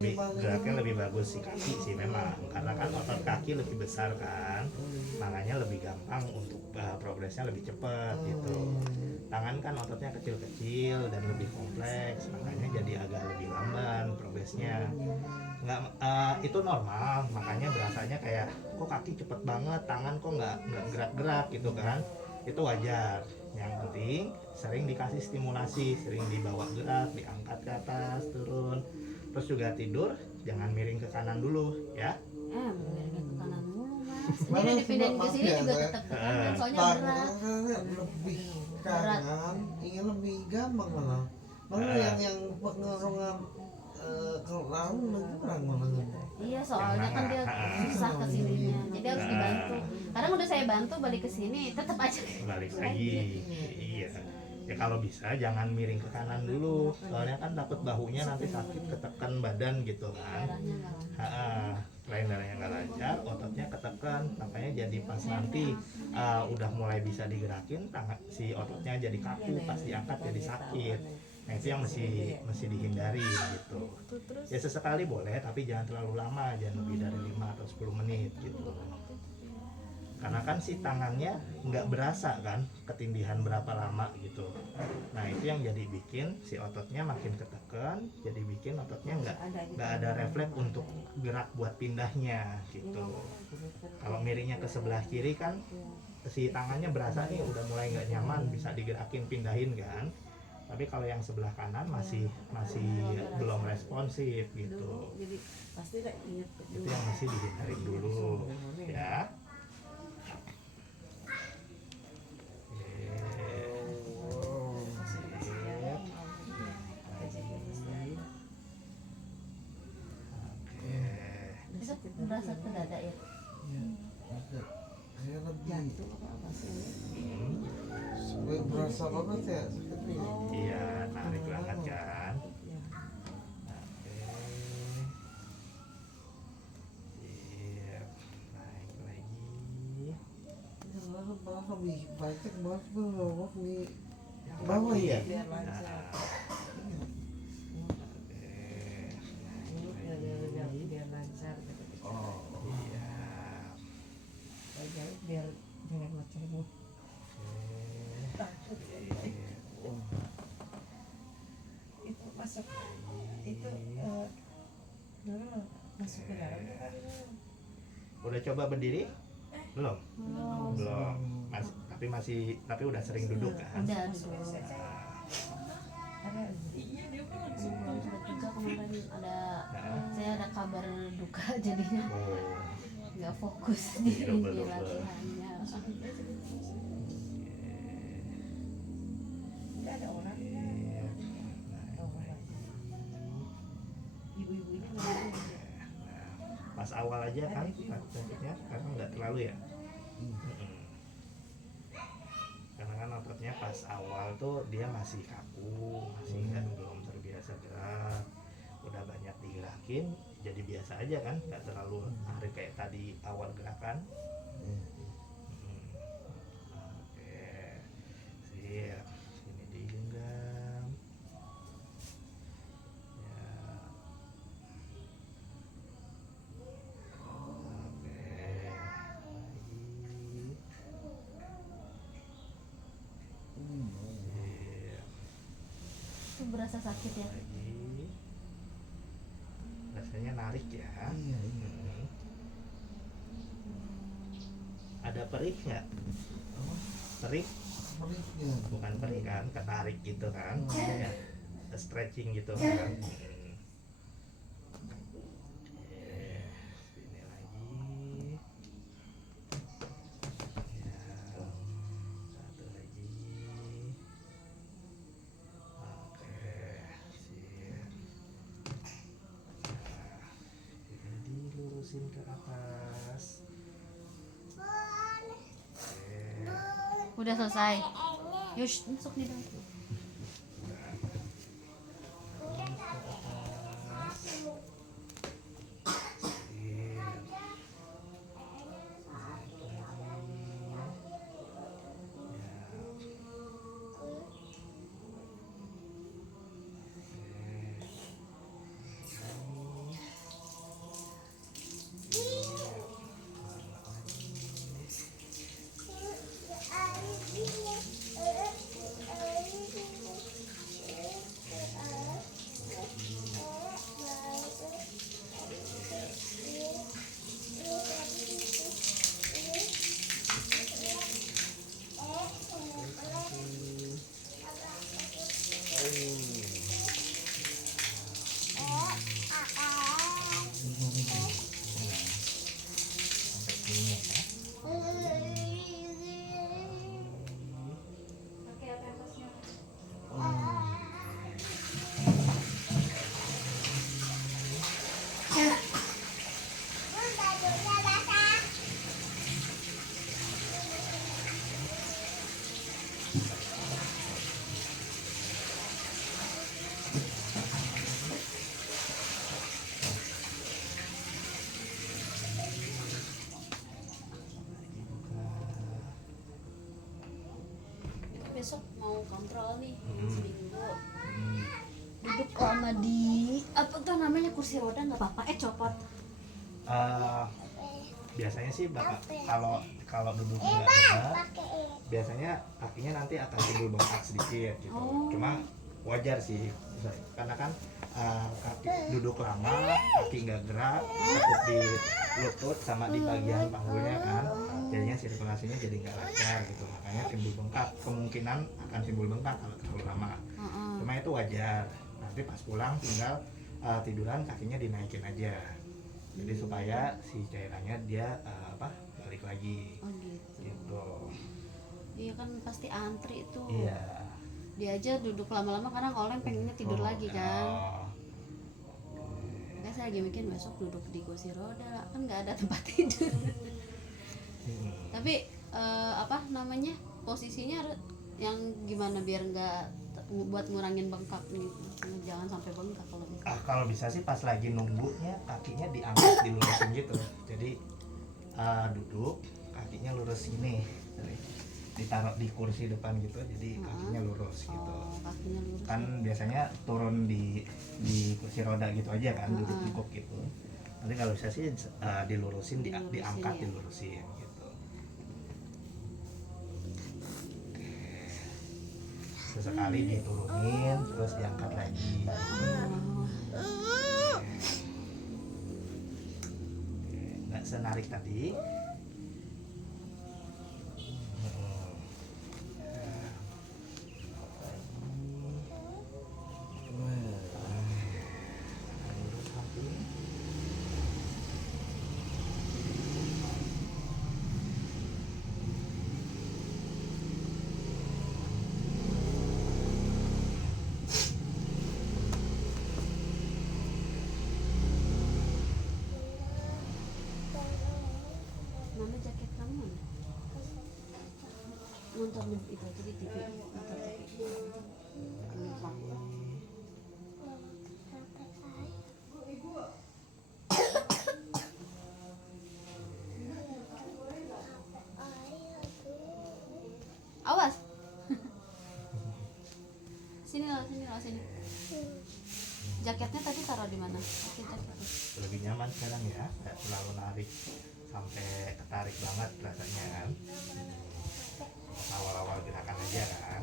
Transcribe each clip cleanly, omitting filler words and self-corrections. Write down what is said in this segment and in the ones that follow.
Geraknya lebih bagus si kaki sih memang, karena kan otot kaki lebih besar kan, makanya lebih gampang untuk progresnya lebih cepat gitu. Tangan kan ototnya kecil-kecil dan lebih kompleks, makanya jadi agak lebih lamban progresnya. Nggak, itu normal, makanya berasanya kayak kok kaki cepet banget, tangan kok nggak gerak-gerak gitu kan, itu wajar. Yang penting sering dikasih stimulasi, sering dibawa gerak, diangkat ke atas, turun. Terus juga tidur jangan miring ke kanan dulu ya. Miringnya ke kanan mulu mas. Ini udah dipindahin ke sini juga tetap ke kanan, soalnya berat. Lebih kanan, ingin lebih gampang malah. Malah yang pengerungan ke laut kurang malah. Iya, soalnya kan dia susah ke sininya, jadi harus dibantu. Kadang udah saya bantu balik ke sini, tetap aja Balik lagi. Iya. Ya kalau bisa jangan miring ke kanan dulu, soalnya kan takut bahunya nanti sakit, ketekan badan gitu kan. darahnya nggak lancar. Selain darahnya nggak lancar, ototnya ketekan, makanya jadi pas nanti udah mulai bisa digerakin, si ototnya jadi kaku, pas diangkat jadi sakit. Nah itu yang mesti dihindari gitu. Ya sesekali boleh, tapi jangan terlalu lama, jangan lebih dari 5 atau 10 menit gitu. Karena kan si tangannya nggak berasa kan ketindihan berapa lama gitu. Nah itu yang jadi bikin si ototnya makin ketekan, jadi bikin ototnya nggak ada refleks untuk gerak buat pindahnya gitu. Kalau miringnya ke sebelah kiri kan si tangannya berasa nih udah mulai nggak nyaman, bisa digerakin pindahin kan. Tapi kalau yang sebelah kanan masih belum responsif gitu. Itu yang masih dihindari dulu ya. Merasa ke dada ya? Saya lebih supaya berasa banget ya sakitnya. Iya, tarik banget kan. Iya, naik lagi. Malah lebih banyak banget bawah nih. Bawah ya? Biar jangan macam itu. Itu masuk itu masuk ke dalam. Udah coba berdiri? Belum. Tapi udah sering duduk kan? Udah duduk. Iya dia kan Belum sempat juga kemarin saya ada kabar duka jadinya nggak fokus di latihannya. nggak ada orang. Ibu-ibunya Pas awal aja kan maksudnya karena nggak terlalu ya. Karena kan ototnya pas awal tuh dia masih kaku, masih kan belum terbiasa gerak. Udah banyak digerakin jadi biasa aja kan, nggak terlalu narik kayak tadi awal gerakan. Oke, siap. Sini digenggam ya. Oke, lagi. Itu berasa sakit ya? Lagi. Rasanya narik ya. Iya. Ada perih nggak? Perih? Perihnya. Bukan perih kan, ketarik gitu kan, ya, stretching gitu kan. Sini lagi. Ya, satu lagi. Oke, siap. Nah, ini dilurusin ke atas. Udah selesai. Yuk masuk di dalam. kursi roda nggak apa-apa, copot. Biasanya sih kalau duduk nggak benar, biasanya kakinya nanti akan timbul bengkak sedikit gitu. Cuma wajar sih, karena kan kaki duduk lama, kaki nggak gerak, tekuk di lutut sama di bagian panggulnya kan, jadinya sirkulasinya jadi nggak lancar gitu, makanya timbul bengkak. Kemungkinan akan timbul bengkak kalau terlalu lama. Cuma itu wajar. Nanti pas pulang tinggal tiduran kakinya dinaikin aja. Jadi supaya si cairannya dia balik lagi. Oh gitu. Gitu. Iya kan pasti antri tuh. Iya. Dia aja duduk lama-lama karena kalau pengennya tidur lagi kan. Nah, saya lagi mikir besok duduk di kursi roda lah, kan nggak ada tempat tidur. Tapi posisinya yang gimana biar nggak buat ngurangin bengkak nih, jangan sampai bengkak kalau bisa. Kalau bisa sih pas lagi nunggunya kakinya diangkat dilurusin gitu. Jadi duduk kakinya lurus ini, ditaruh di kursi depan gitu, jadi kakinya lurus gitu. Kakinya lurus. Kan biasanya turun di kursi roda gitu aja kan, duduk jongkok gitu. Nanti kalau bisa sih dilurusin, diangkat ya. dilurusin gitu. Sesekali diturunin terus diangkat lagi. Nggak senarik tadi. Mana jaket kamu mana? Nonton itu di TV, nonton TV. Awas. Sini. Jaketnya tadi taruh di mana? Jaketnya. Lebih nyaman sekarang ya, nggak terlalu narik sampai ketarik banget rasanya kan. Awal-awal gerakan aja kan.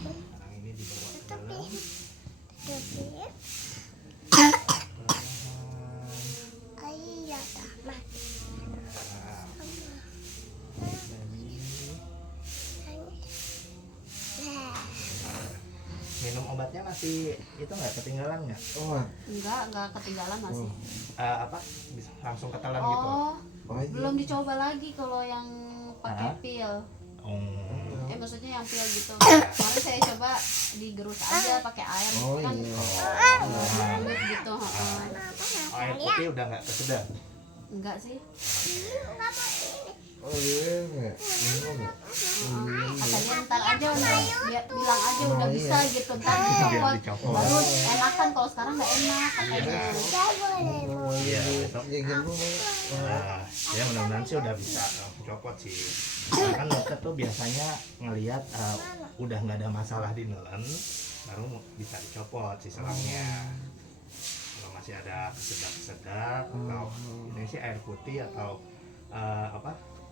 Sekarang ini dibawa ke dalam. Minum obatnya masih itu nggak ketinggalan nggak? Enggak ketinggalan masih. Bisa langsung ketelan gitu? Belum dicoba lagi kalau yang pakai pil. Maksudnya yang pil gitu. Kemarin saya coba digerus aja pakai air kan. Lembut gitu. Air putih udah nggak kesedap? Enggak sih. Katanya ntar aja bilang aja udah bisa gitu, ntar dicopot. Baru enakan, kalau sekarang nggak enak katanya. Iya, besok. Ya mudah-mudahan sih udah bisa copot sih. Karena kan dokter tuh biasanya ngelihat udah nggak ada masalah di nelen, baru bisa dicopot si selangnya. Kalau masih ada kesedak-kesedak atau ini sih air putih atau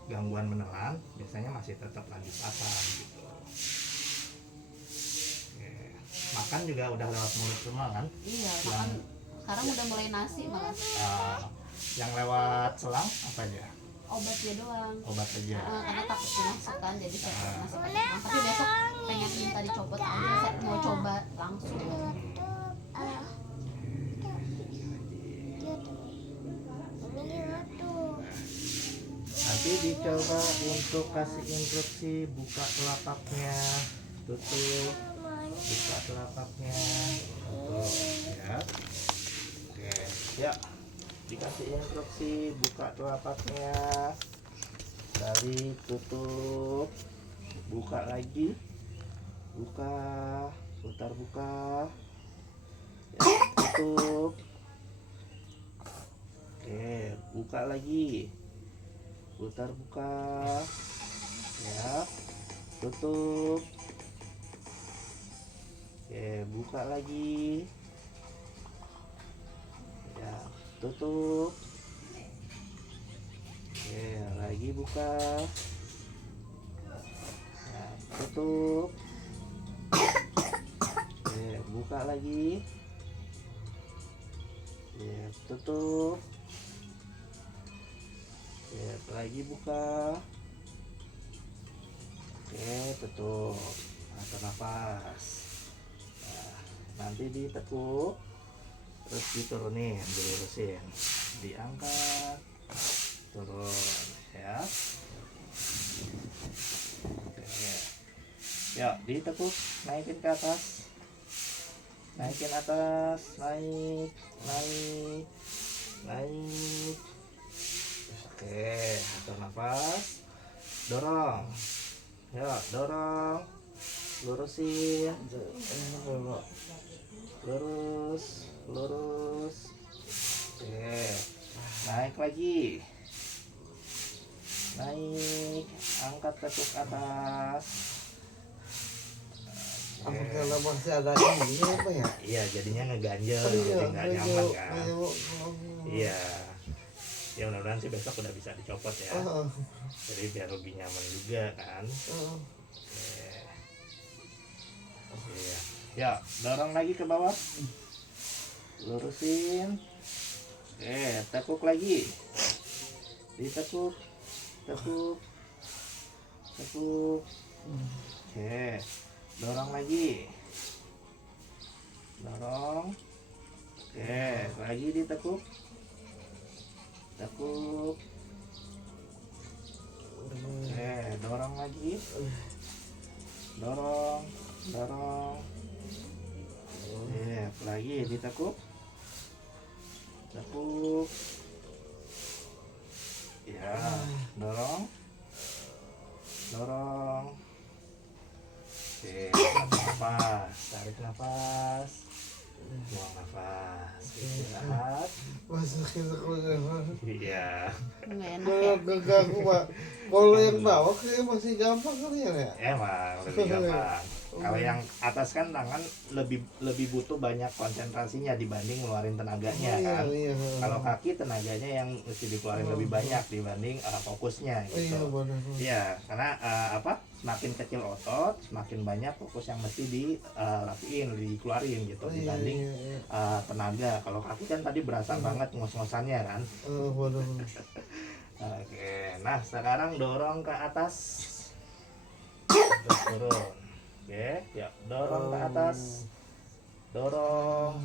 gangguan menelan, biasanya masih tetap lanjut pasang gitu. Makan juga udah lewat mulut semua kan? Iya, makan sekarang udah mulai nasi malah. Yang lewat selang apa aja? Obatnya doang. Obat aja. Karena takut kemasukan, jadi saya nasi pakai selang. Tapi besok pengen minta dicopot aja, saya mau coba langsung. Nanti dicoba untuk kasih instruksi buka telapaknya, tutup, buka telapaknya, tutup, ya. Oke, ya. Dikasih instruksi buka telapaknya, dari tutup, buka lagi, buka, putar buka, ya, tutup. Oke, buka lagi, putar buka, ya, tutup. Buka lagi. Ya, tutup. Lagi buka. Ya, tutup. Buka lagi. Tutup. Lagi buka. Tutup. Atur nafas. Nah, nanti ditekuk, terus diturunin, dilurusin, diangkat, turun, ya. Yuk, ditekuk, naikin ke atas, naikin atas, naik, naik, naik. Atur nafas, dorong. Ya, dorong, lurusin, lurus, lurus. Naik lagi, naik, angkat tekuk atas. Apa kalau masih ada ini apa ya? Iya, jadinya ngeganjel, Oh, iya, jadi nggak nyaman kan. kayak- Iya, ya mudah-mudahan sih besok udah bisa dicopot ya. Oh, Jadi biar lebih nyaman juga kan. oh. Iya. Ya, dorong lagi ke bawah. Lurusin. Tekuk lagi. Ditekuk. Tekuk. Tekuk. Dorong lagi. Dorong. Lagi ditekuk. Tekuk. Dorong lagi. Dorong. Dorong. Lagi ditekuk. Tekuk. Ya, dorong. Dorong. Tarik nafas. Buang nafas. Istirahat. Masukin ke kulkas. Iya. Nggak enak ya. Enggak aku Pak. Kalau yang bawah kayak masih gampang kali ya. Emang lebih gampang. Kalau yang atas kan tangan lebih butuh banyak konsentrasinya dibanding ngeluarin tenaganya kan. Iya. Kalau kaki tenaganya yang mesti dikeluarin lebih banyak dibanding fokusnya Iya gitu. benar. Iya, karena semakin kecil otot, semakin banyak fokus yang mesti dirapiin, dikeluarin gitu dibanding Iya. tenaga. Kalau kaki kan tadi berasa banget ngos-ngosannya kan. Benar. Oke, nah sekarang dorong ke atas, terus turun. Oke, ya dorong ke atas, dorong,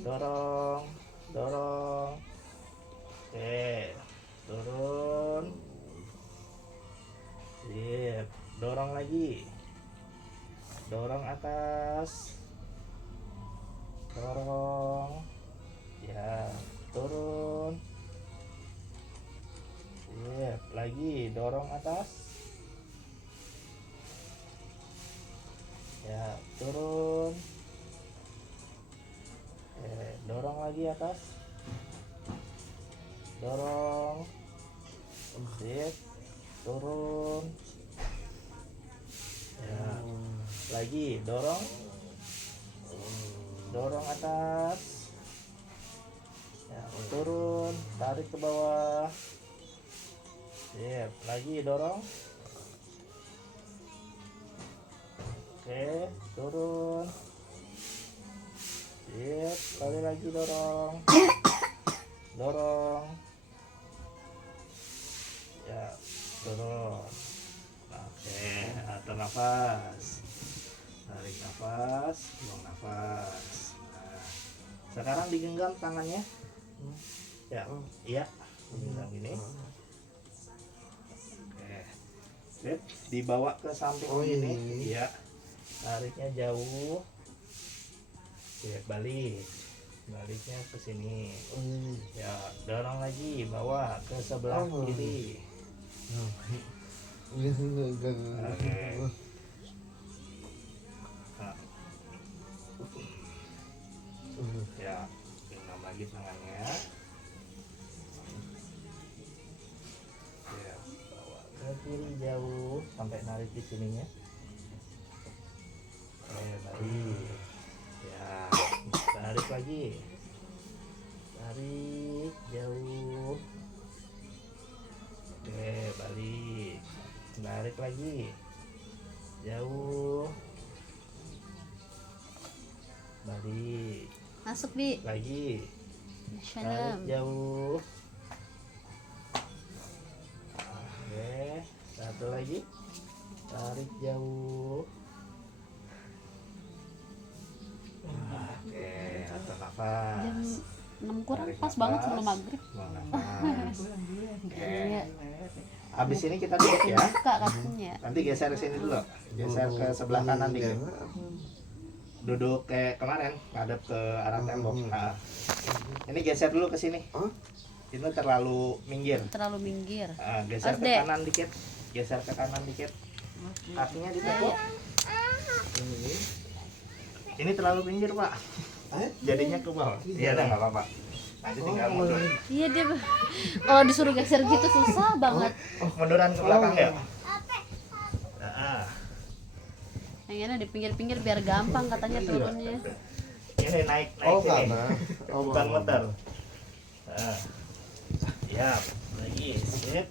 dorong, dorong. Oke, turun. Sip, dorong lagi, dorong atas, dorong, ya turun. Sip, lagi dorong atas. Ya, turun. Dorong lagi atas. Dorong. Sip. Turun. Ya. Lagi dorong. Dorong atas. Ya, turun, tarik ke bawah. Sip, lagi dorong. Oke, turun. Sip, sekali lagi dorong. Dorong. Ya, turun. Oke, atur nafas. Tarik nafas, buang nafas. Nah, sekarang digenggam tangannya. Ya, iya. Digenggam gini. Oke. Sip, dibawa ke samping Oh, gini. ini. Iya. Tariknya jauh. Sip, balik. Baliknya ke sini. Oh ini. Ya, dorong lagi, bawa ke sebelah Oh. kiri. Enggak. Oke. Nah, ya, genggam lagi tangannya. Ya, bawa ke kiri jauh sampai narik di sininya. Balik. lagi, tarik jauh. Oke, balik, tarik lagi, jauh, balik Masuk Bi. lagi, tarik Salam. jauh. Oke, satu lagi, tarik jauh. Oke, atur nafas. Jam 6 kurang Tarik pas banget nafas. sebelum maghrib. Buang nafas. Iya. Habis ini kita duduk ya. Buka katanya. Nanti geser ke sini dulu. Geser ke sebelah kanan dikit. Duduk kayak kemarin, ngadep ke arah tembok. Nah, ini geser dulu ke sini. Ini terlalu minggir. Terlalu minggir. Nah, geser Harus ke deh. kanan dikit. Geser ke kanan dikit. Kakinya ditekuk. Ini terlalu pinggir Pak. Jadinya ke bawah. Iya dah nggak apa-apa. Nanti tinggal mundur. Iya dia kalau disuruh geser gitu susah banget. Munduran ke belakang ya. Nah, Yang ini di pinggir-pinggir biar gampang katanya turunnya. ini naik Oh sini. karena Bukan muter. Nah, siap. Lagi sip.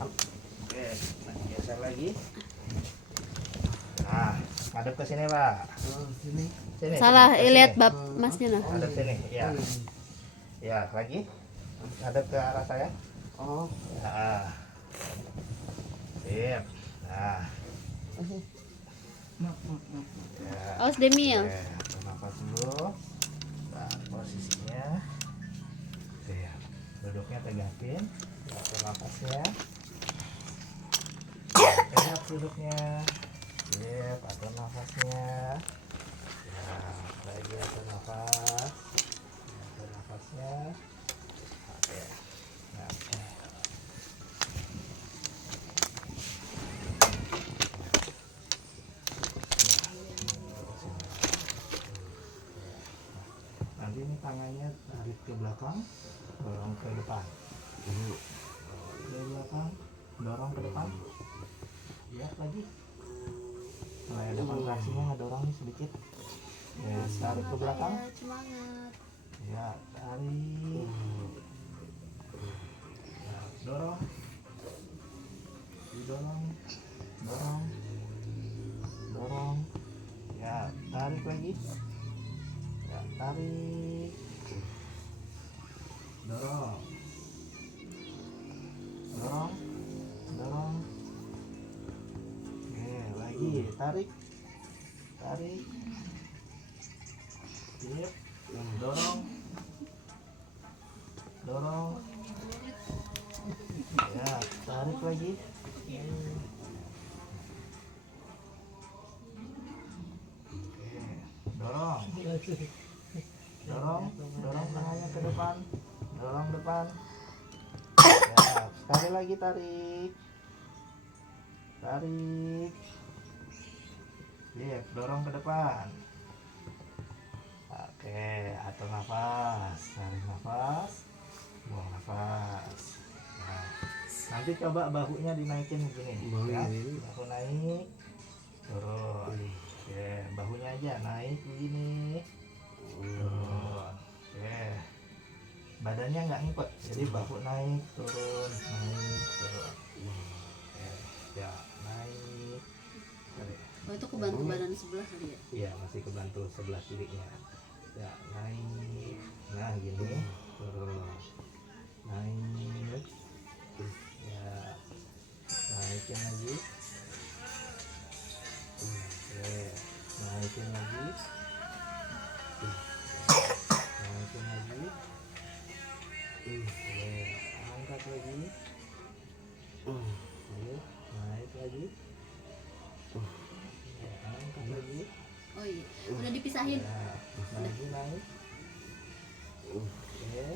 Oke, nah, geser lagi. Nah, ngadep ke sini Pak. sini. Sini. Salah, ke sini. lihat bab masnya nah. Ngadep sini, ya. Ya, lagi. Ngadep ke arah saya. Oh, Nah. Sip. Nah. Ya. Awas Demil. Oke, atur nafas dulu. Nah, posisinya. Siap. Duduknya tegapin. Atur nafasnya. Tegap duduknya. Siap, atur nafasnya. Ya, lagi atur nafas. Atur nafasnya. Oke. Nah, oke. Nanti ini tangannya tarik ke belakang, dorong ke depan. Ke belakang, dorong ke depan. Ya, lagi. Mulai ada kontraksinya, ngedorong nih sedikit. Ya, tarik ke belakang. Semangat. Ya, tarik. Ya, dorong. Didorong. Dorong. Dorong. Ya, tarik lagi. Ya, tarik. Dorong. Dorong. Dorong. Oke, lagi tarik. Tarik. Sip. Dorong. Dorong. Ya, tarik lagi. Oke, dorong. Dorong, dorong tangannya ke depan. Dorong depan. Ya, sekali lagi tarik. Tarik. Sip, dorong ke depan. Oke, atur nafas. Tarik nafas. Buang nafas. Nah, nanti coba bahunya dinaikin begini. Ya. Bahu naik. Turun. Oke, bahunya aja naik begini. Turun. Oke. Badannya nggak ngikut, jadi bahu naik, turun, naik, turun. Oke, ya naik. Tarik. Oh itu kebantu badan sebelah kali ya. Iya, masih kebantu sebelah kirinya. Ya, naik. Nah, gini. Turun. Naik. Ya. Naikin lagi. Oke. Naikin lagi. Naikin lagi. Oke. Angkat lagi. Oke. Naik lagi. Ya, angkat lagi. Oh iya, udah dipisahin. Ya, lagi naik. Oke,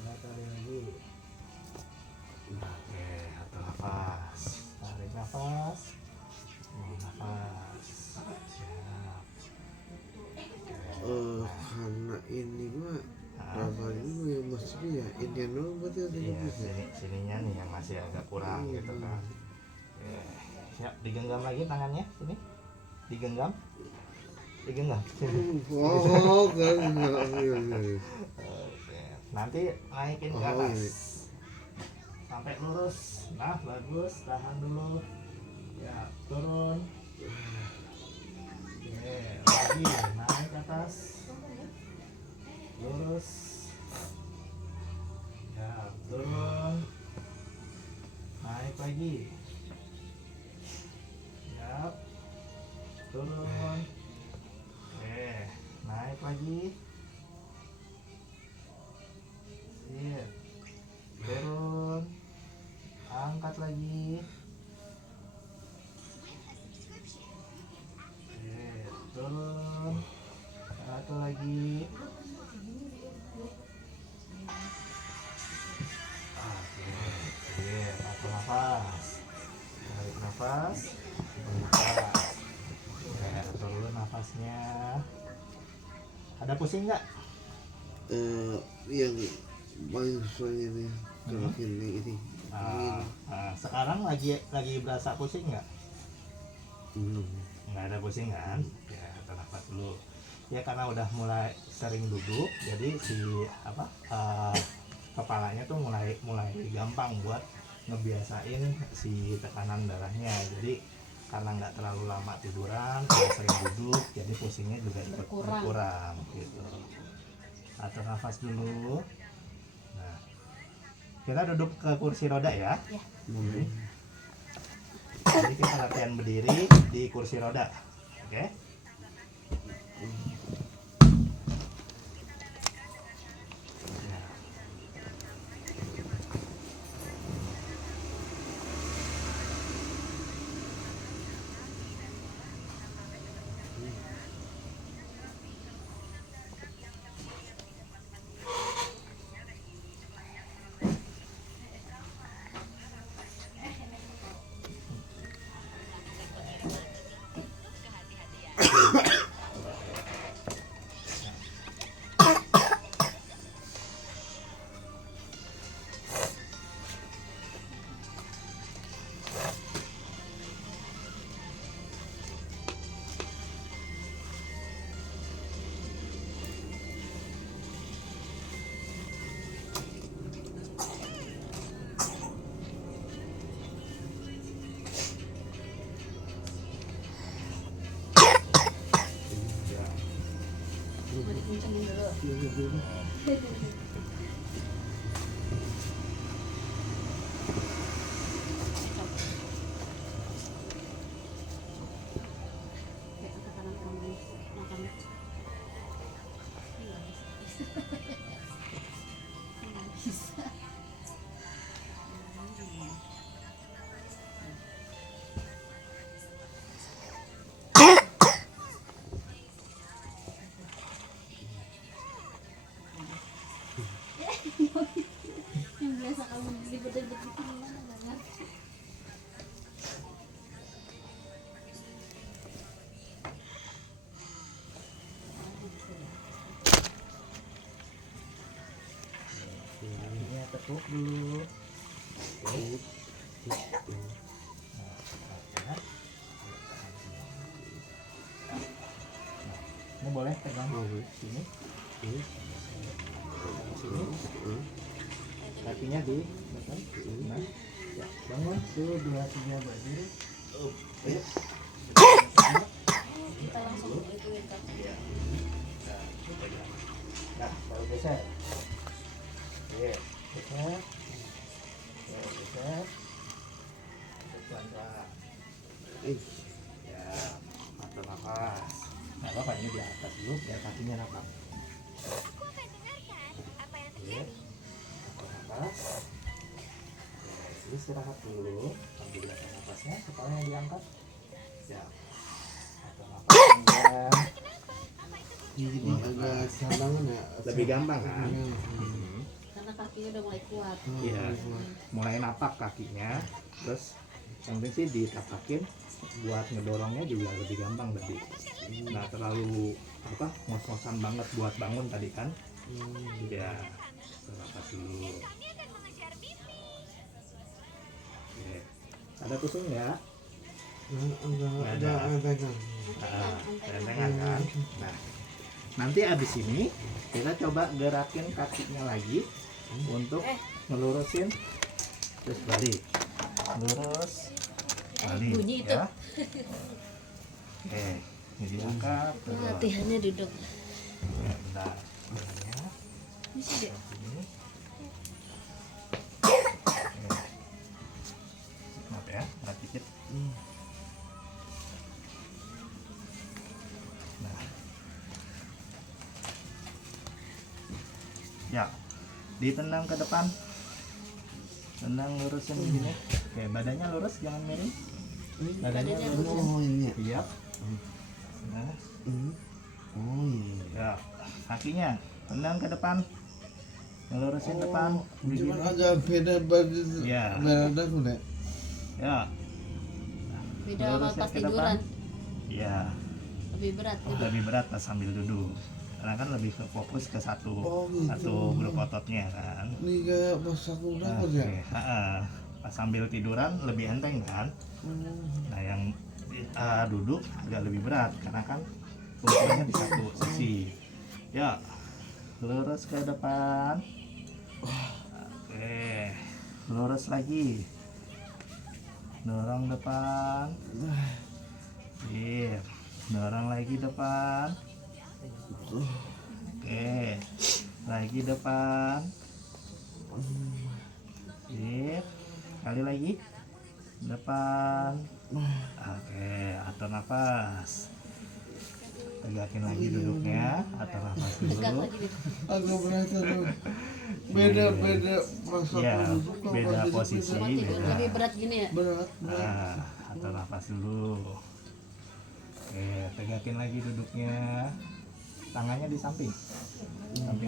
nah tarik lagi. Oke, atur nafas. Tarik nafas. Buang nafas. Siap. karena ini mah Rafa dulu yang mesti ya Indian dulu berarti ada Iya, bisa. sininya nih yang masih agak kurang gitu kan. Oke, siap, digenggam lagi tangannya sini. Digenggam. Bikin nggak? Oh, kan. Oke. Nanti naikin ke Oh, atas. iya. Sampai lurus. Nah, bagus. Tahan dulu. Ya, turun. Oke, lagi naik ke atas. Lurus. Ya, turun. Naik lagi. Ya. Turun. Oke, naik lagi. Sip. Turun. Angkat lagi. Sip. Turun. Satu lagi. Oke. Sip. Satu nafas. Tarik nafas. Nafas. Oke, atur dulu nafasnya. Ada pusing nggak? Yang paling susah ini terakhir ini. Sekarang lagi berasa pusing nggak? Belum. Nggak ada pusing kan? Ya, atur nafas dulu. Ya karena udah mulai sering duduk, jadi si kepalanya tuh mulai gampang buat ngebiasain si tekanan darahnya. Jadi karena nggak terlalu lama tiduran, kalau sering duduk, jadi pusingnya juga ikut berkurang gitu. Atur nafas dulu. Nah, kita duduk ke kursi roda ya. Boleh. Jadi kita latihan berdiri di kursi roda, oke? Kencengin dulu. Oke, angkat tangan kamu. Nah, kamu. Nggak bisa. Yang biasa kamu dibedek gitu gimana nggak ngerti. Ini tekuk dulu. Oke. Ini boleh pegang sini. Sini. Kakinya di belakang. Nah, ya, bangun. 1, 2, 3 berdiri. Ayo. Kita langsung ituin kaki. Ya. Nah, baru geser. Oke, geser. Oke, geser. Pelan-pelan. Ya, atur nafas. Nah, Bapak ini di atas dulu, biar kakinya lapang. Oke, atur nafas. Oke, istirahat dulu. Ambil belakang nafasnya, kepalanya diangkat. Ya, atur nafas panjang. Jadi agak cadangan ya. Lebih gampang kan? Karena kakinya udah mulai kuat. Iya, mulai napak kakinya, terus yang penting sih ditapakin buat ngedorongnya juga lebih gampang lebih. Nggak terlalu ngos-ngosan banget buat bangun tadi kan? Iya, napas dulu. Oke. Ada pusing ya? Ada pegang. Rentengan kan. Nah, nanti abis ini kita coba gerakin kakinya lagi untuk ngelurusin, terus balik, lurus, balik, bunyi itu. ya. Oke, ini diangkat, terus. Latihannya duduk. Ya, bentar. Bentarnya, Bisa deh. ini. Maaf ya, berat dikit. Nah, ya, ditendang ke depan, tendang lurusin begini. Oke, badannya lurus, jangan miring. Badannya lurus. Oh ini. Iya. Nah, Oh iya. ya, kakinya tendang ke depan, ngelurusin depan. Begini. Cuman agak beda bagi Iya. berada kuda. Ya, Beda sama Lurusnya pas ke depan. tiduran. ya, Lebih berat gitu. lebih berat pas sambil duduk. Karena kan lebih ke fokus ke satu Oh, gitu. satu grup ototnya kan. Ini kayak pas aku dapat ya. Oke, pas sambil tiduran lebih enteng kan. Nah yang duduk agak lebih berat karena kan fungsinya di satu sisi. Ya, lurus ke depan. Oke, lurus lagi. Dorong depan. Sip. Dorong lagi depan. Oke, lagi depan. Sip. Kali lagi depan. Oke, atur nafas. Tegakin lagi duduknya, atur nafas Tegak dulu. lagi gitu. Agak berasa tuh. Beda pas aku Ya, duduk sama beda pas posisi, Mau tidur beda. lebih berat gini ya. berat. Nah, atur nafas dulu. Oke, tegakin lagi duduknya. Tangannya di samping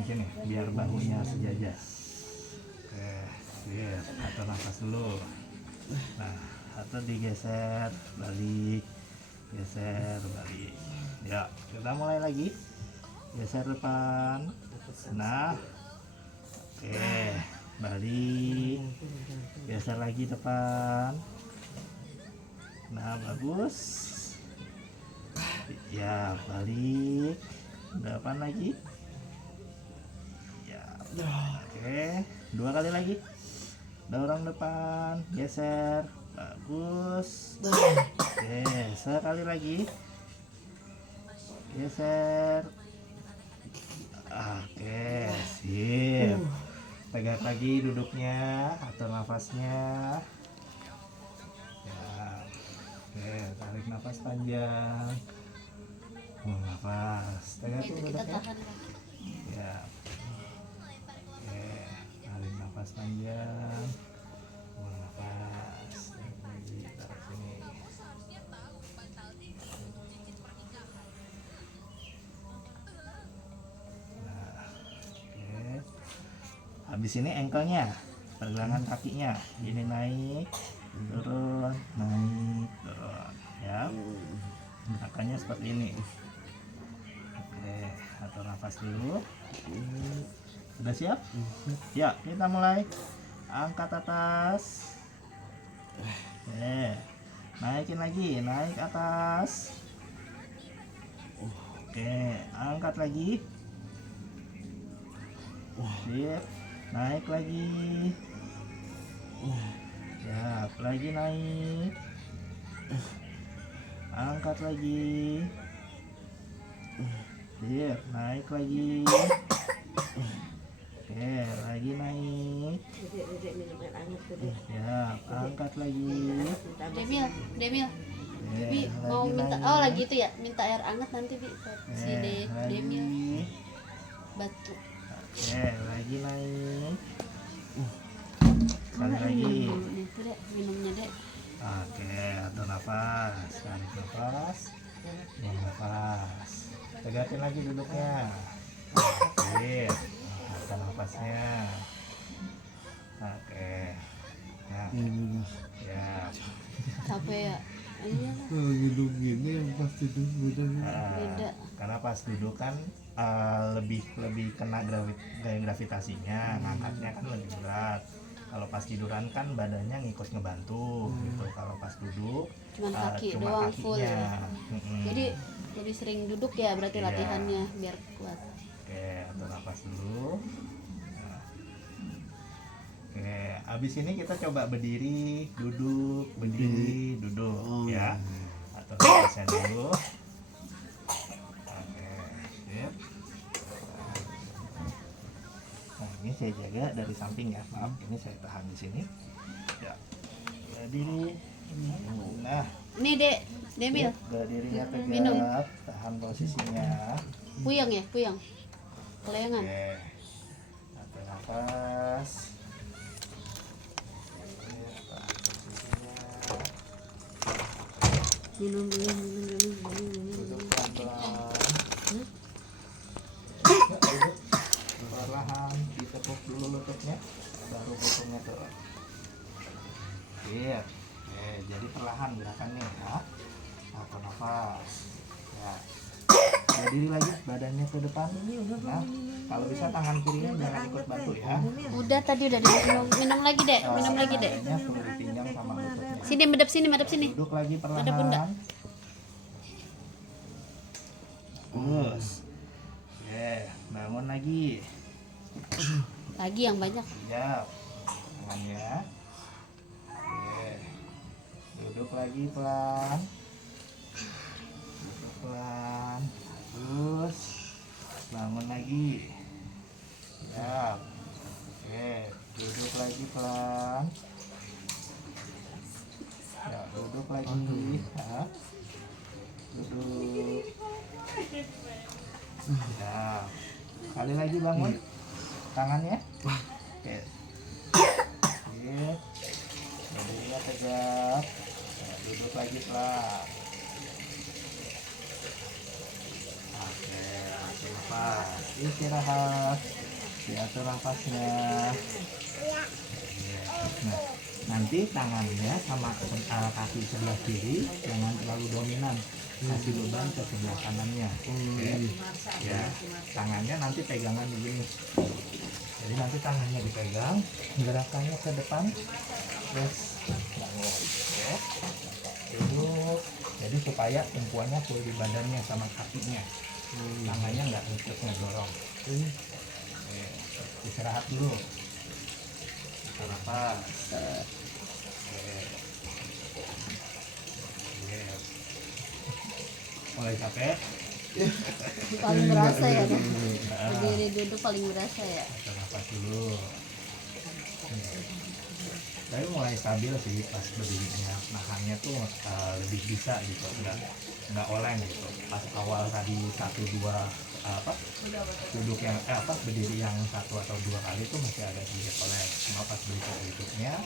sini, biar bahunya sejajar. Oke, sip. Atur nafas dulu. Nah, atau digeser, balik, geser, balik. Ya, kita mulai lagi. Geser depan. Nah, oke, balik. Geser lagi depan. Nah, bagus. Ya, balik. Depan lagi. Ya, oke. 2 kali lagi. Dorong depan, geser. Bagus. Oke, sekali lagi. Geser. Oke, sip. Tegak lagi duduknya, atur nafasnya. Ya. Oke, tarik nafas panjang. Buang nafas. Tegak Itu kita duduknya. tahan. Ya. Oke, tarik nafas panjang. Buang nafas. Tarik lagi, tarik sini. Nah, oke. Habis ini ankle-nya, pergelangan kakinya. Ini naik, turun, naik, turun. Ya. Gerakannya seperti ini. Oke, atur nafas dulu. Sudah siap? Ya, kita mulai. Angkat atas. Oke. Naikin lagi, naik atas. Oke, angkat lagi. Sip. Naik lagi. Siap, lagi naik. Angkat lagi. Sip, naik lagi. Oke, lagi naik. Ya, angkat lagi. Demil, Oke, Bi mau minta, oh lagi itu ya, minta air hangat nanti Bi buat si lagi. Demil batu. Oke, lagi naik. Sekali lagi. Itu deh minumnya deh. Oke, atur nafas, tarik nafas, buang nafas. Tegakin lagi duduknya. Oke, atur nafasnya. Oke, nah, ya. Capek ya. Iya lah. Kalau hidup gini yang pasti tuh beda. Beda. Karena pas duduk kan lebih kena gravitasinya, ngangkatnya kan lebih berat. Kalau pas tiduran kan badannya ngikut ngebantu gitu. Kalau pas duduk Cuman kaki cuma doang full. kakinya. Mm-mm. Jadi sering duduk ya berarti Iya. latihannya biar kuat. Oke, atur nafas dulu. Nah. Oke, abis ini kita coba berdiri, duduk, berdiri, duduk, ya. Atur nafasnya dulu. Oke, sip. Nah, ini saya jaga dari samping ya. Maaf, ini saya tahan di sini. Ya, berdiri. Nah, Ini Dek, Demil, berdirinya Minum. tegap, tahan posisinya. puyeng ya, puyeng. Kelayangan. Oke, atur nafas. Minum. Duduk pelan-pelan. Perlahan ditekuk dulu lututnya, baru bokongnya turun. Iya. Jadi perlahan gerakannya ya. Atur nafas. Ya. Berdiri lagi, badannya ke depan. Nah, kalau bisa tangan kirinya jangan ikut bantu ya. Udah tadi udah diminum. Minum lagi Dek, minum lagi Dek. Badannya perlu dipinjam sama lututnya. Sini madep sini. Duduk lagi Madep bunda. perlahan. Bagus. Oke, bangun lagi. Lagi yang banyak. Siap. Tangannya. Oke. Duduk lagi pelan. Duduk pelan. Terus bangun lagi. Siap. Oke, duduk lagi pelan. Ya, duduk lagi. Ya. Duduk. Ya. Kali lagi bangun. Tangannya. Oke. Sip. Berdirinya tegap. Ya, duduk lagi pelan. Oke, atur nafas. Istirahat. Diatur nafasnya. Nah, nanti tangannya sama kaki sebelah kiri jangan terlalu dominan. Kasih beban ke sebelah kanannya. Oke. Ya, tangannya nanti pegangan begini. Jadi nanti tangannya dipegang, gerakannya ke depan, terus bangun. Oke. Duduk. Jadi supaya tumpuannya full di badannya sama kakinya. Tangannya nggak ngikut ngedorong. Oke. Istirahat dulu. Tahan nafas. Oke. Mulai capek. Paling berasa ya Dek. Berdiri duduk paling berasa ya. Tahan nafas dulu. Tapi mulai stabil sih pas berdirinya, nahannya tuh lebih bisa gitu, nggak oleng gitu. Pas awal tadi 1-2 duduk yang berdiri yang 1 atau 2 kali tuh masih agak sedikit oleng. Cuma pas berikutnya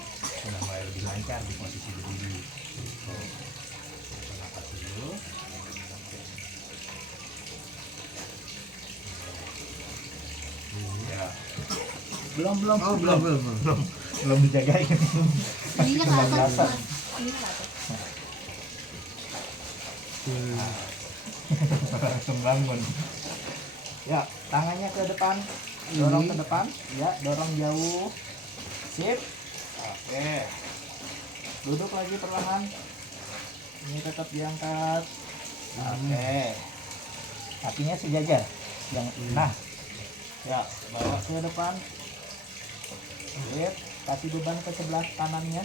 udah mulai lebih lancar di posisi berdiri. Gitu. Tahan nafas dulu. Ya. Belum dijagain. Ini kan Kembang atas. biasa. Ini kan atas. Langsung bangun. Ya, tangannya ke depan, dorong ke depan, ya, dorong jauh. Sip. Oke. Duduk lagi perlahan. Ini tetap diangkat. Oke. Kakinya sejajar. Nah. Ya, bawa ke depan. Sip. Kasih beban ke sebelah kanannya.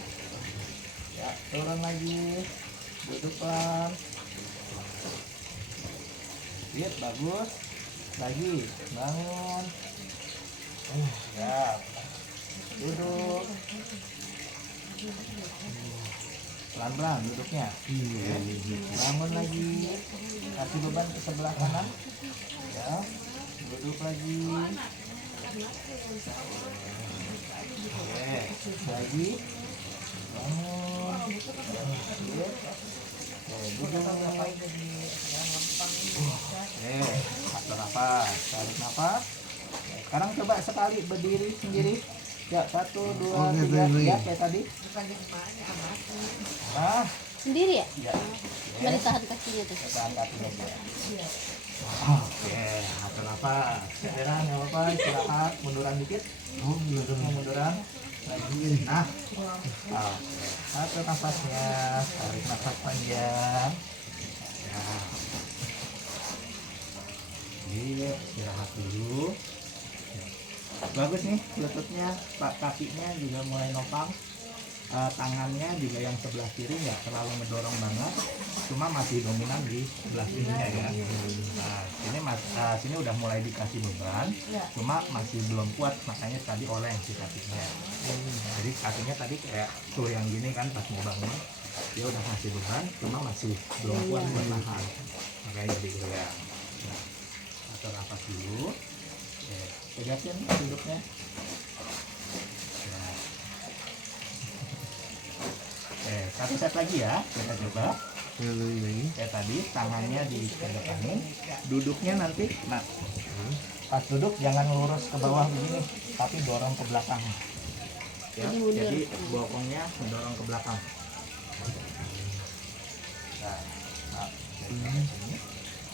Ya, turun lagi. Duduk pelan. Sip, bagus. Lagi, bangun. Siap. Duduk. Pelan-pelan duduknya. Bangun lagi. Kasih beban ke sebelah kanan. Ya. Duduk lagi. Oke, lagi. Bangun. Sip. Duduk. Oke, atur nafas, tarik nafas. Sekarang coba sekali berdiri sendiri. Ya, 1, 2, 3, ya kayak tadi. Nah, Sendiri ya? ya. Nggak ditahan kakinya tuh. Tahan kakinya aja. Oke, atur nafas. Istirahat, nggak apa-apa, istirahat. Munduran dikit. Munduran. lagi. Nah, atur nafasnya, tarik nafas panjang. Ya. Istirahat dulu. Bagus nih lututnya, kakinya juga mulai nopang. Tangannya juga yang sebelah kiri nggak terlalu ngedorong banget, cuma masih dominan di sebelah kirinya ya. Nah, sini udah mulai dikasih beban, cuma masih belum kuat, makanya tadi oleng si kakinya. Jadi kakinya tadi kayak tuh yang gini kan pas mau bangun, dia udah ngasih beban, cuma masih belum kuat buat nahan, makanya jadi goyang. Nah, atur nafas dulu, tegasin duduknya. Satu set lagi ya, kita coba. Kayak tadi, tangannya dikedepanin, duduknya nanti, nah, pas duduk jangan lurus ke bawah begini, tapi dorong ke belakang. Ya, jadi bokongnya mendorong ke belakang. Nah, ini,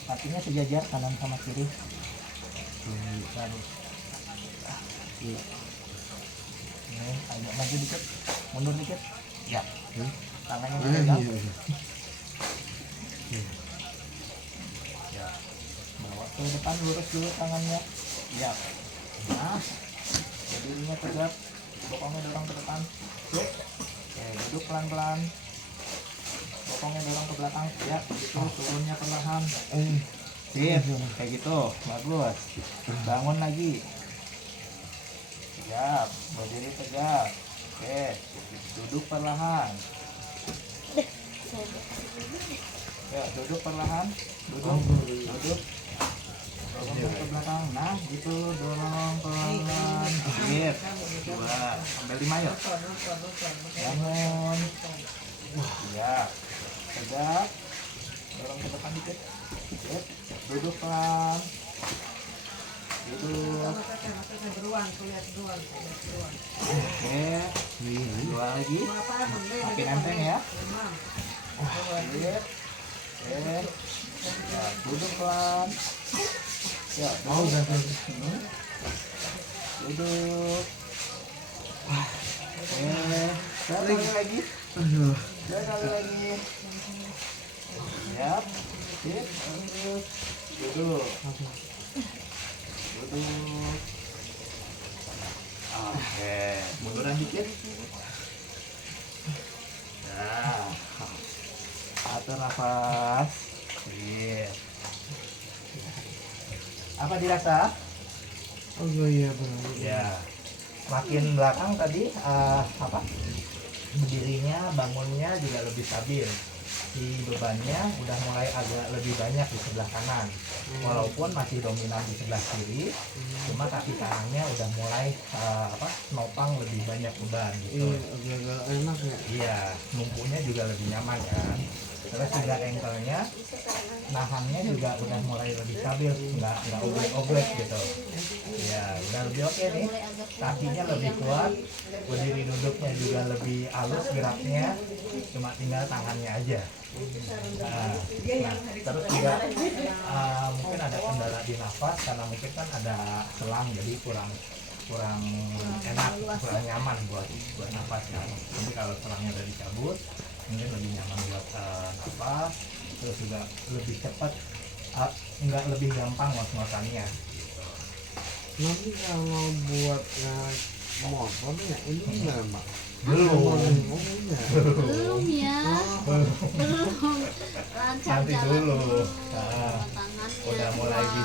kakinya sejajar kanan sama kiri. Ini agak maju dikit, mundur dikit. Ya, tangannya dipegang. Ya, bawa ke depan, lurus dulu tangannya. Ya, nah, jadinya tegap, bokongnya dorong ke depan. Oke, duduk pelan-pelan, bokongnya dorong ke belakang. Ya, itu turunnya perlahan. Sip, kayak gitu, bagus. Bangun lagi. Siap, berdiri tegak. Oke, duduk perlahan. Ya, duduk perlahan. Duduk. Dorong ke belakang. Nah, gitu, dorong pelan. Sip. Coba, ambil 5 yuk. Bangun. Siap. Tegak. Dorong ke depan dikit. Sip. Duduk pelan. Duduk. Oke, dua lagi. Makin enteng ya. Sip. Ya, duduk pelan. Ya, mau ganti. Duduk. Satu kali lagi. Dua kali lagi. Siap. Sip. Duduk. Duduk. Oke, munduran dikit. Nah, atur nafas. Sip. Apa dirasa? Oh iya benar. Ya, makin belakang tadi berdirinya, bangunnya juga lebih stabil. Si bebannya udah mulai agak lebih banyak di sebelah kanan, walaupun masih dominan di sebelah kiri, cuma kaki kanannya udah mulai nopang lebih banyak beban gitu. Agak enak ya. Iya, numpunya juga lebih nyaman kan. Terus juga ankle-nya, nahannya juga udah mulai lebih stabil, nggak oblek-oblek gitu. Ya, udah lebih oke nih. Kakinya lebih kuat, berdiri duduknya juga lebih halus geraknya, cuma tinggal tangannya aja. Nah, terus juga mungkin ada kendala di nafas karena mungkin kan ada selang, jadi kurang enak, kurang nyaman buat nafas kan. Tapi kalau selangnya udah dicabut, mungkin lebih nyaman buat nafas. Terus juga lebih cepat, nggak lebih gampang ngos-ngosannya. Nanti kalau buat motor ya ini enggak Mak? Belum Belum ya. Belum. Lancar nanti jalan dulu. tangannya Udah mulai kuat,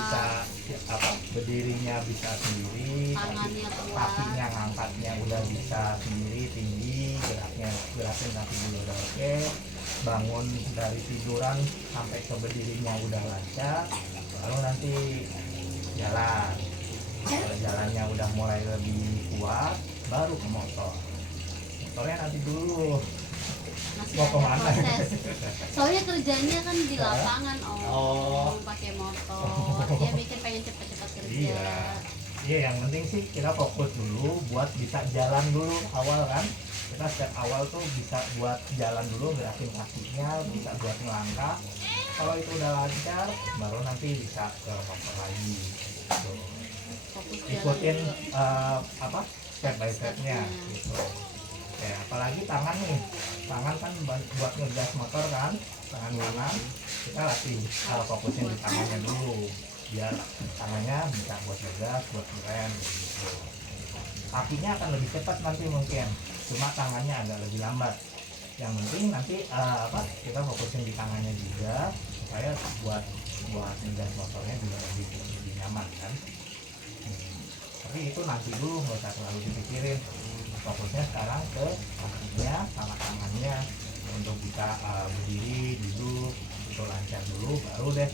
bisa berdirinya bisa sendiri, tangannya kuat. kakinya ngangkatnya udah bisa sendiri, tinggi, gerakin kaki dulu udah oke. Bangun dari tiduran sampai ke berdirinya udah lancar, baru nanti jalan. Kalau jalannya udah mulai lebih kuat, baru ke motor. Motornya nanti dulu. Masih Mau ada kemana? proses. Soalnya kerjanya kan di lapangan Oh. pakai motor. Dia mikir pengen cepet-cepet kerja. Iya, yang penting sih kita fokus dulu buat bisa jalan dulu awal kan. Kita setiap awal tuh bisa buat jalan dulu, gerakin kakinya, bisa buat melangkah. Kalau itu udah lancar, baru nanti bisa ke motor lagi. Gitu. Fokus jalan Ikutin dulu. step by stepnya gitu. Ya apalagi tangan nih, tangan kan buat ngegas motor kan, tangan kanan kita latih fokusin di tangannya dulu biar tangannya bisa buat ngegas, buat rem gitu. Kakinya akan lebih cepat nanti mungkin, cuma tangannya agak lebih lambat. Yang penting nanti kita fokusin di tangannya juga supaya buat ngegas motornya juga lebih nyaman kan. Tapi itu nanti dulu, nggak usah terlalu dipikirin. Fokusnya sekarang ke kakinya sama tangannya untuk bisa berdiri, duduk itu lancar dulu, baru deh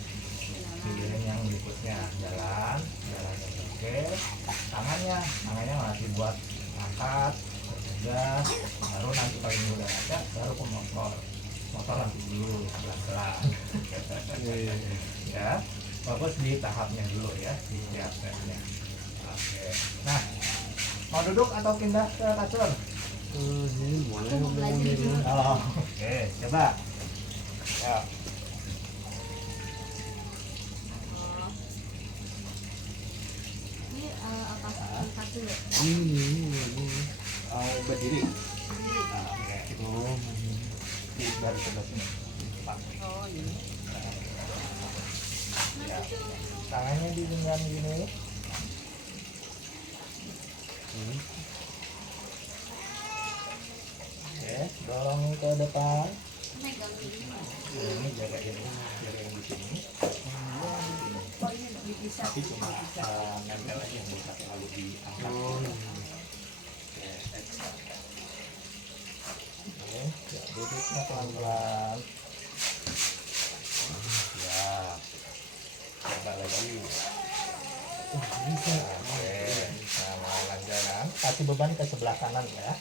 pikirin yang berikutnya. Jalan oke, tangannya ngelatih buat angkat, gas, baru nanti kalau ini udah lancar baru ke motor nanti dulu pelan-pelan. Ya fokus di tahapnya dulu ya, di setiap stepnya. Oke, nah mau duduk atau pindah ke kasur? Ini boleh Aku mau belajar ngomongin. dulu. Oh, oke, coba. Ya. Ini apa satu ya? Ini. Mau berdiri. Oke. Oh, Di baru sebelah sini. Pak. Oh ini. Ya. Tangannya digenggam gini. Oke, dorong ke depan. Megang ini. Ini jaga ini di sini. Oh ini dipisah. Tapi cuma nempel aja, yang bisa terlalu diangkat. Oke, ya, duduknya pelan-pelan. Ya, coba lagi. Oke, nah lancar kan? Kasih beban ke sebelah kanan ya.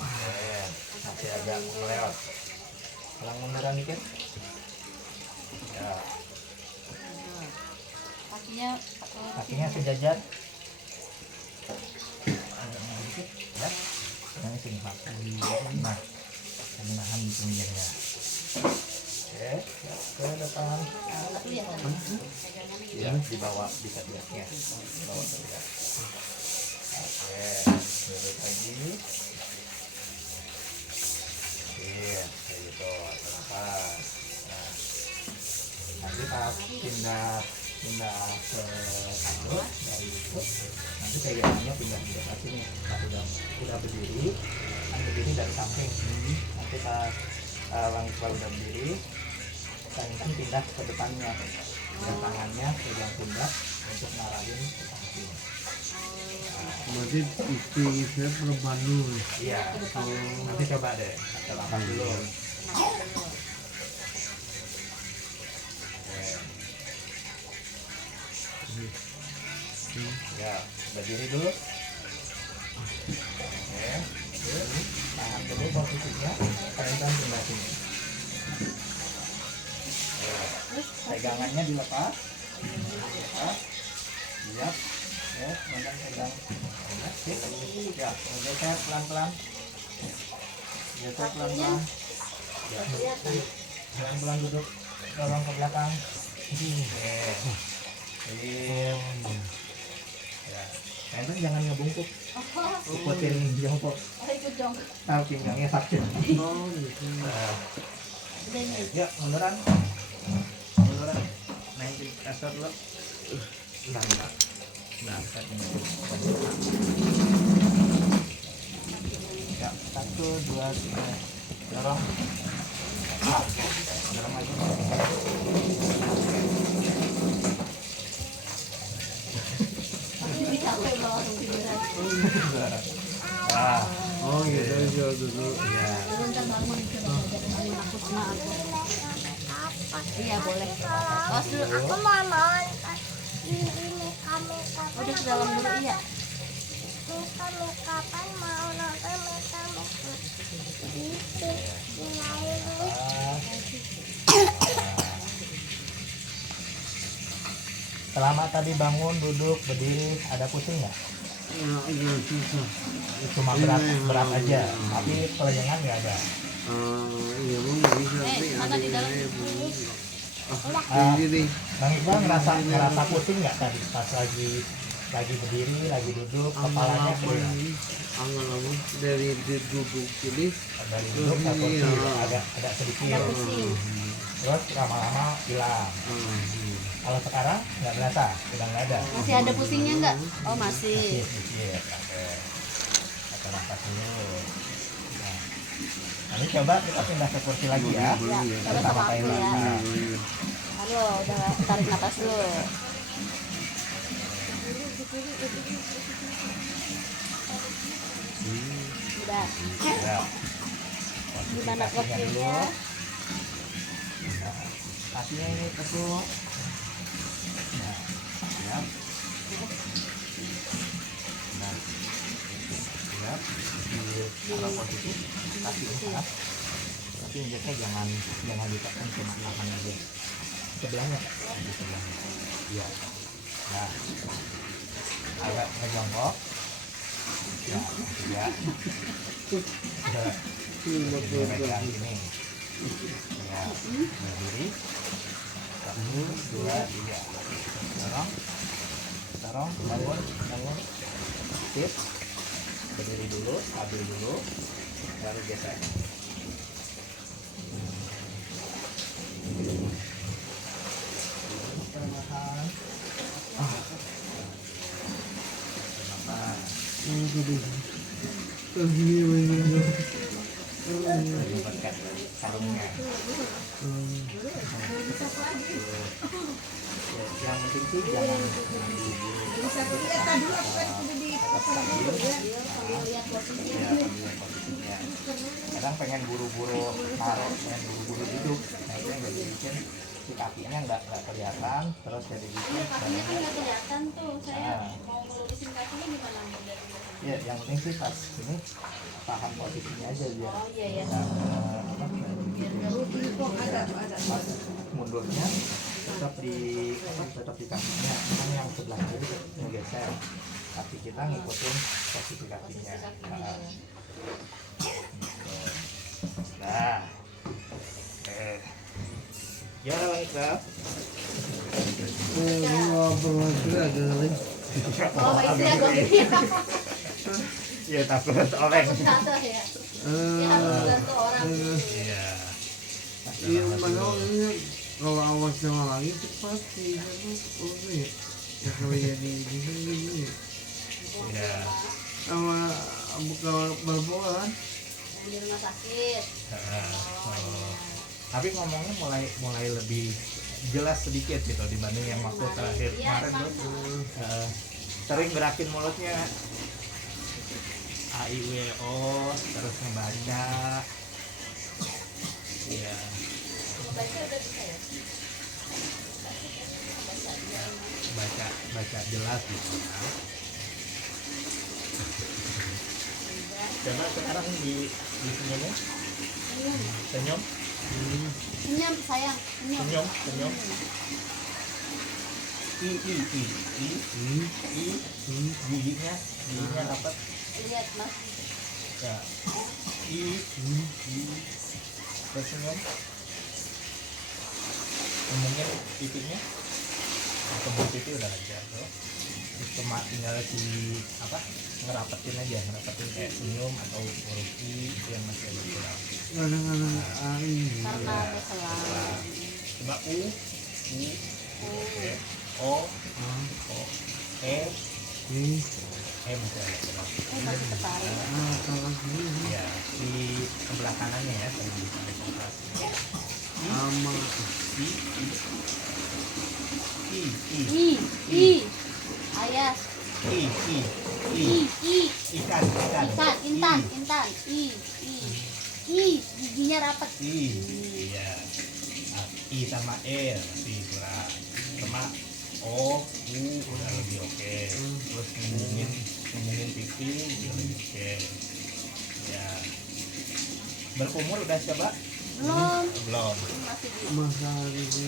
Oke, masih agak melewat. Pelan munduran dikit. Ya, kakinya sejajar. Agak mundur dikit, ya. Yang sini Pak. Nah, menahan di pinggirnya. Oke, ke depan. Ya, di bawah bisa lihatnya. Bawah terlihat. Oke, duduk lagi. Iya, kayak gitu, lepas. Nah, nanti pas pindah ke kasur dari itu, nanti pegangannya pindah ke sini. Pas udah berdiri, kan berdiri dari samping. Nanti pas kalau udah berdiri, kan pindah ke depannya. Dan tangannya pegang pundak untuk ngarahin ke samping. berarti istri saya perempuan dulu. Iya, nanti coba deh, kita angkat dulu. Ya, berdiri dulu. Oke, tahan dulu posisinya, pegang pindah sini. Pegangannya dilepas. Siap. Ya, pegang. Ya, geser pelan-pelan. Geser pelan-pelan. Ya, pelan-pelan duduk, dorong ke belakang. Oke. Ya, nah itu jangan ngebungkuk, ikutin jongkok, Ikut dong. tahu pinggangnya sakit. Oh, gitu. Ya, munduran, naikin kasar dulu. Nah, ya, 1, 2, 3, dorong, dorong lagi. Ini capek banget tiduran. Ah, Oh, gitu aja dulu. ya. Bentar bangun bangun aku sama aku. Iya boleh. Awas dulu. Aku mau nonton ini makeup Udah ke dalam dulu iya. makeupan mau nonton makeup gitu gimana Selama tadi bangun, duduk, berdiri, ada pusing nggak? Ya, susah. Cuma berat aja, tapi kelenyangan nggak ada. Iya, mau nggak bisa. Tapi mana ada di dalam? yang ini nih. Bang Iqbal ngerasa pusing nggak tadi pas lagi lagi berdiri, lagi duduk, kepalanya clear. Angan dari duduk jadi Dari duduk ke kursi agak sedikit. Ada pusing. Terus lama-lama hilang. Kalau sekarang nggak berasa, udah nggak ada. Masih ada pusingnya nggak? Oh Masih masih. sedikit. Oke. Kita nafas dulu. Nah, nanti coba kita pindah ke kursi lagi ya. Ya, coba Kita sama pakai aku ya. nah. Halo, udah tarik napas dulu. Udah. Ya. Gimana Kakinya dulu. posisinya? Nah, kakinya ini tekuk. Nah, siap. Nah, siap. Di arah posisi kaki angkat. Tapi injaknya jangan ditekan, cuma nahan aja. Sebelahnya, Pak. Di sebelahnya. Iya. Nah, agak ngejongkok. Ya, ya. Pegang ini. Ya, berdiri. 1, 2, 3. Dorong, bangun. Sip. Berdiri dulu, stabil dulu, baru geser. Perlahan. Pakai sarungnya. Yang penting sih jangan Lihat posisi. posisinya. Kadang pengen buru-buru naruh, pengen buru-buru duduk. Nah itu yang jadi bikin si kakinya nggak kelihatan, terus jadi bikin Kakinya kan badannya. nggak kelihatan tuh. Saya mau ngelurusin kakinya gimana? Ya, yang penting sih pas ini tahan posisinya aja biar Oh iya ya. biar nggak pas mundurnya tetap di kakinya, cuman yang sebelah kiri ngegeser, kaki kita ngikutin posisi kakinya. Nah, gimana Bang Iqbal? Oh istri aku ini. Ya takut oleng. Kata ya. Dia harus bantu orang. Iya. Iya, padahal ini kalau awas sama lagi cepat sih, ya kalau jadi gini Iya. sama kalau berbola kan Yang di rumah sakit. Oh. Tapi ngomongnya mulai lebih jelas sedikit gitu dibanding yang waktu terakhir Iya, kemarin emang. tuh sering gerakin mulutnya A I W O terus ngebaca. Iya. Baca udah bisa ya. Baca jelas gitu ya. Coba sekarang di senyumnya. Senyum. Senyum sayang. Senyum. I giginya dapat Lihat mas. ya. I terus senyum. Ngomongin pipinya. Kebun pipi udah lancar tuh. Cuma tinggal ngerapetin kayak senyum atau huruf I itu yang masih ada kurang. kadang-kadang ini Karena ada selang. Coba U O E masih ada kurang. Masih tertarik. kalau gini Ya di sebelah kanannya ya tadi bisa konsentrasi. sama I. Ayah. I ikan Intan. I. Giginya rapat. iya. Nah, I sama E masih kurang, sama O U udah lebih oke. Terus ngomongin pipi udah lebih oke ya. Berkumur udah coba Belum. belum? Masih di. masalah ini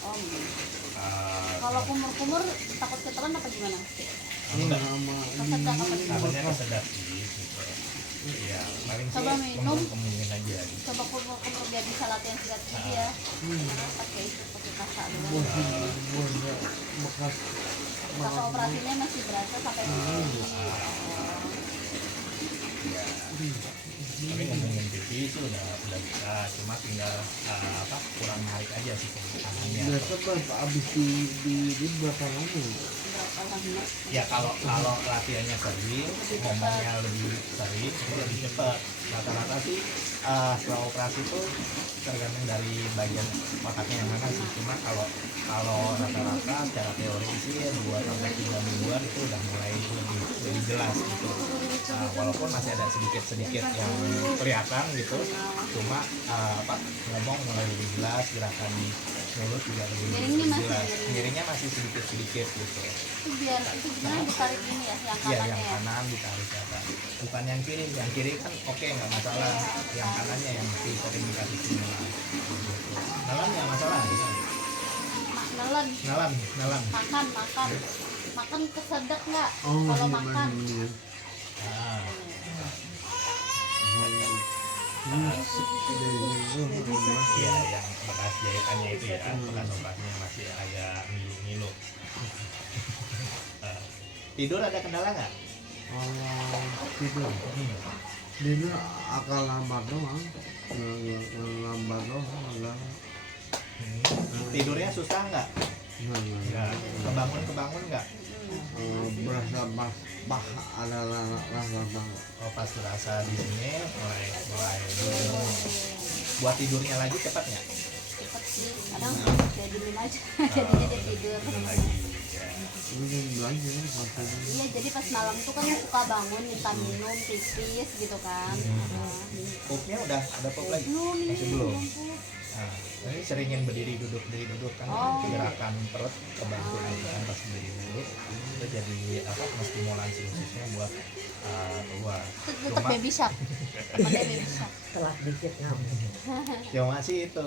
Om. Ah, Kalau kumur takut ketelan apa gimana? enggak. sama Kesedak apa? Takutnya kesedap sih gitu. Iya, paling sih Coba minum. kemungkinan aja. Coba kumur biar bisa latihan sikat gigi ya. Karena pakai itu pakai kasa doang. Buat bekas Kasa operasinya masih berasa sampai gigi. Tapi ngomongin pipi sih udah bisa, cuma tinggal kurang narik aja sih tangannya. biasa abis di berapa lama? Berapa lama? Ya kalau latihannya sering, ngomongnya lebih sering, itu lebih cepat. Rata-rata sih setelah operasi itu tergantung dari bagian otaknya yang mana sih. Cuma kalau rata-rata secara teori sih 2-3 mingguan itu udah mulai lebih jelas gitu. Walaupun masih ada sedikit yang kelihatan gitu, cuma ngomong mulai lebih jelas, gerakan mulut juga lebih Miringnya masih jelas. miring. Miringnya masih sedikit gitu. Itu biar itu gimana ditarik ini ya, yang Iya, kanannya yang ya. kanan ditarik ke atas. Bukan yang kiri kan oke nggak masalah. Yang kanannya yang mesti sering dikasih stimulan. Nalan nggak masalah. Gitu. Nelen, Nalan. makan kesedek nggak? Oh, Kalau iya, makan. bener. Nah, iya yang bekas jahitannya itu ya, bekas operasinya masih agak ngilu-ngilu. Tidur ada kendala nggak? Tidur tidur agak lambat doang, lambat doang, agak Tidurnya susah nggak? Nggak. Kebangun nggak? berasa bah ada rasa banget. Oh, pas berasa di sini mulai dulu. Buat tidurnya lagi cepat nggak? Cepet sih, kadang jadiin aja, jadinya dia tidur. Tidur lagi. Ya. Ini belajar maksudnya. Iya, jadi pas malam tuh kan suka bangun minta minum pipis gitu kan. Pupnya udah ada pup lagi? Belum ini, Masih belum. pup. Nah, ini seringin berdiri duduk kan Oh. gerakan perut kebantu gitu kan pas berdiri duduk itu jadi stimulansi khususnya buat keluar. Tetep baby shark. Pakai baby shark. Telat dikit nggak. Cuma sih itu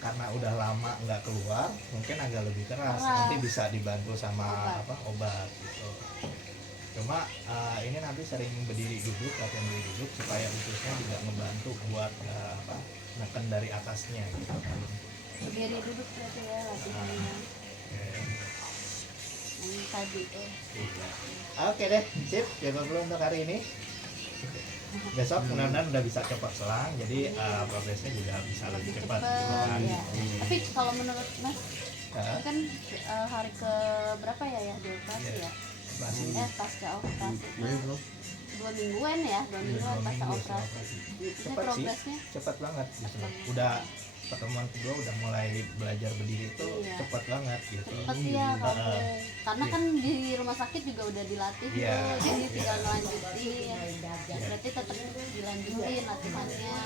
karena udah lama nggak keluar mungkin agak lebih keras. Nanti bisa dibantu sama obat gitu. Cuma ini nanti sering berdiri duduk, latihan berdiri duduk supaya ususnya juga membantu buat neken dari atasnya gitu kan. Berdiri duduk berarti ya latihannya. Yang tadi tuh. Oke deh, sip, jago dulu untuk hari ini. Besok mudah-mudahan udah bisa cepat selang, jadi progresnya juga bisa lebih cepat. gitu kan. Ya. Tapi kalau menurut Mas, Hah? ini kan hari ke berapa ya dioperasi ya? Masih Pasca operasi. Besok 2 mingguan ya, 2 mingguan 2 pasca minggu operasi. Ini Cepat sih. progresnya cepat banget gitu. Udah pertemuan kedua udah mulai belajar berdiri itu Iya. cepat banget gitu. cepet ya kamu. Karena kan di rumah sakit juga udah dilatih Iya. tuh, jadi tinggal ngelanjutin. Berarti tetap dilanjutin latihannya.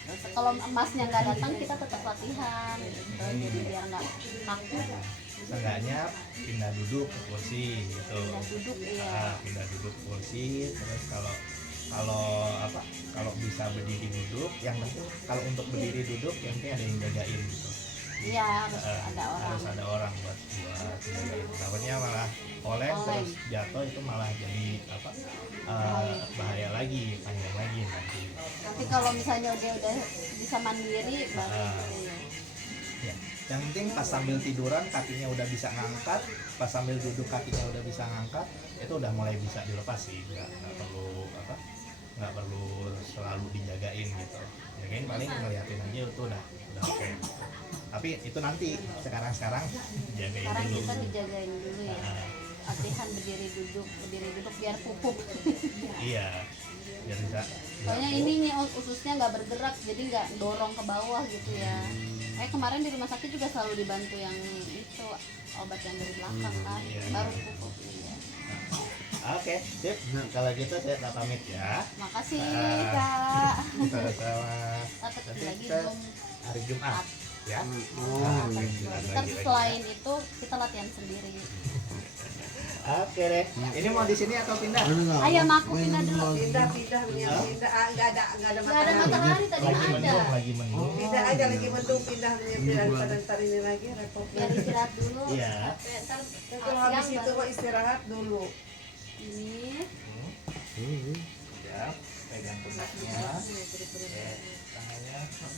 Terus kalau emasnya nggak datang kita tetap latihan gitu. Jadi biar nggak kaku. Seenggaknya pindah duduk ke kursi gitu. Pindah duduk ya. Pindah duduk ke kursi, terus kalau bisa berdiri duduk, yang penting kalau untuk berdiri duduk yang penting ada yang jagain gitu. Iya, harus ada orang. Harus ada orang buat jagain. Takutnya malah oleng terus jatuh itu malah jadi bahaya lagi, panjang lagi nanti. Tapi kalau misalnya udah bisa mandiri baru gitu ya. Ya. Yang penting pas sambil tiduran kakinya udah bisa ngangkat, pas sambil duduk kakinya udah bisa ngangkat, itu udah mulai bisa dilepas sih, nggak perlu selalu dijagain gitu. Jagain paling ngeliatin aja itu udah oke. Gitu. Tapi itu nanti sekarang jagain Sekarang dulu. kita dijagain dulu ya. Latihan berdiri duduk biar pupuk. Iya, biar bisa. Soalnya ini ususnya nggak bergerak, jadi nggak dorong ke bawah gitu ya. Kemarin di rumah sakit juga selalu dibantu yang itu obat yang dari belakang kan, Iya. baru pupuk. Iya. Oke, sip. Kalau gitu saya tak pamit ya. Makasih Ah. Kak. Sama-sama. Dapat Nanti lagi kita belum. hari Jumat ya. oh Ntar selain itu kita latihan sendiri. Oke deh. Ini mau di sini atau pindah? Ayam aku pindah dulu. Pindah nggak ada Nggak ada matahari. matahari tadi Lagi ada. mendung, lagi mendung. Pindah aja lagi mendung pindah daripada ntar ini lagi repot. Biar istirahat dulu. Iya. Ntar Kalau habis itu kok istirahat dulu. ini Ya. pegang pundaknya. Oke, tangannya belum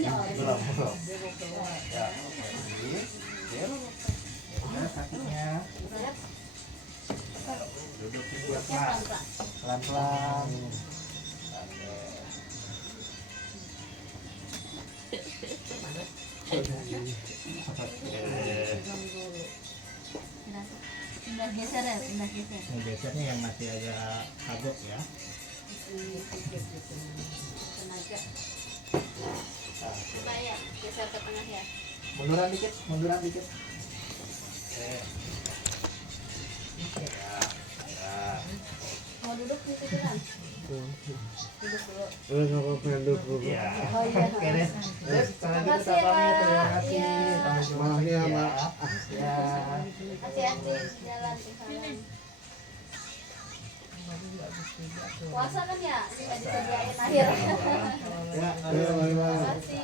ya, lagi ya, kakinya duduk buat mas pelan-pelan. Pindah geser ya, pindah geser. Ini gesernya yang masih agak kagok ya. Tenaga. Coba ya, geser ke tengah ya. Munduran dikit, munduran dikit. Oke. Ya, ya. Mau duduk di situ kan? Duduk dulu. Iya. Oh iya. Oke deh. Terus kalau gitu Makasih, kita pamit, terima Pak. kasih. Iya. Sampai jumpa Maaf ya, lagi Mak. Ya. Hati-hati di jalan ke sana. Puasa kan ya? Nggak disediain air. Ya, Terima Makasih. kasih.